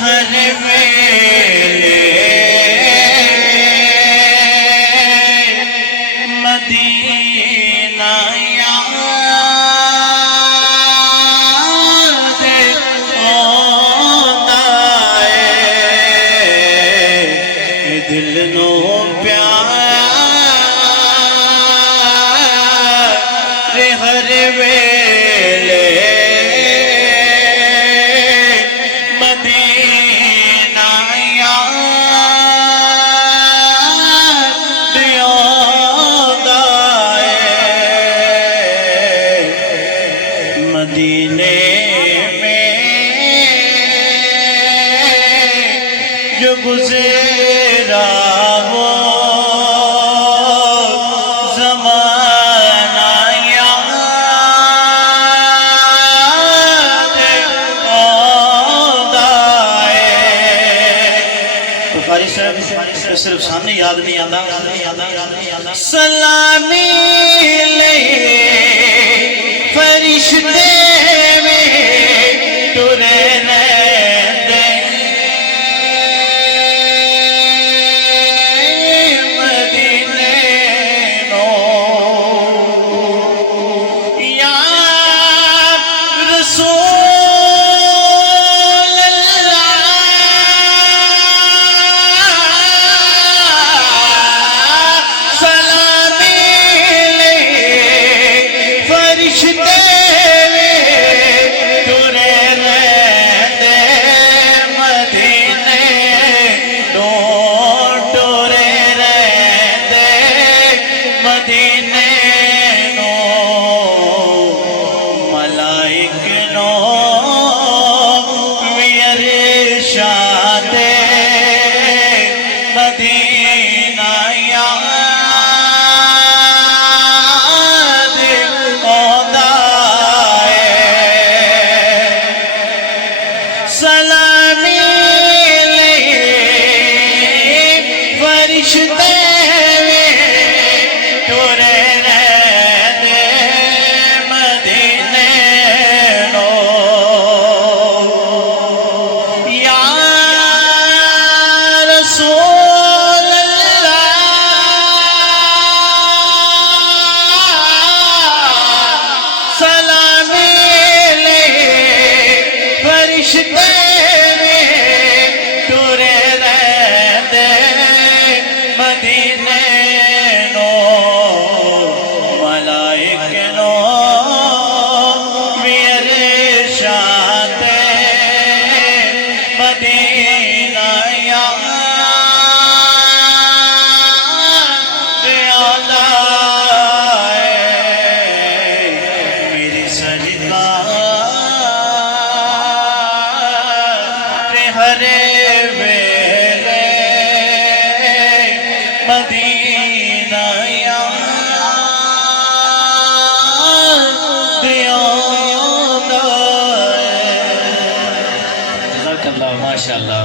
हर वेले मदीना याद आंदा है दिल नो प्यार हर वेले मदीना याद आंदा है मदीने में जो गुज़रा वो ज़माना याद आंदा है। बुखारी साहब सिर्फ सामने याद नहीं आता, सलामी ले फरिश्ते में टुरे रहते मदीने नो या रसूल अल्लाह सलामी ले फरिश्ते मदीना याद आंदा है सलामी ले फरिश्ते टुरे रहते मदीने नो या रसूल सलामी ले फरिश्ते में टुरे रहते मदीने नो मलाइक नो मेरे शाते मदीना याद आंदा है मेरी सरकार हरे वेले मदीना याद आंदा है। जज़ाकल्लाह माशाअल्लाह।